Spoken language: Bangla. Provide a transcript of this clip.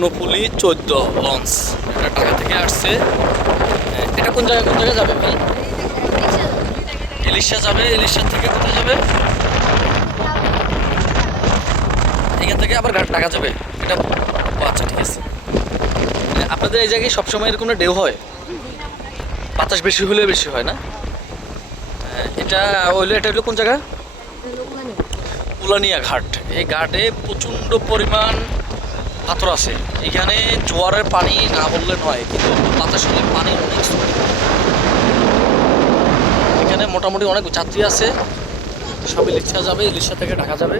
কর্ণফুলী 14 লঞ্চ, এটা ঢাকা থেকে আসছে। এটা কোন জায়গায় যাবে ভাই? ইলিশা যাবে। ইলিশা থেকে কোথায় যাবে? এখান থেকে আবার ঢাকা যাবে এটা? ও আচ্ছা, ঠিক আছে। আপনাদের এই জায়গায় সবসময় এরকম ঢেউ হয়? বাতাস বেশি হলে বেশি হয় না? এটা হলো কোন জায়গা? উলানিয়া ঘাট। এই ঘাটে প্রচণ্ড পরিমাণ পাথর আছে। এখানে জোয়ারের পানি না বললে নয়, কিন্তু বাতাস হলে পানি অনেক স্রোত। এখানে মোটামুটি অনেক যাত্রী আছে, সব ইলিশা যাবে, ইলিশা থেকে ঢাকা যাবে।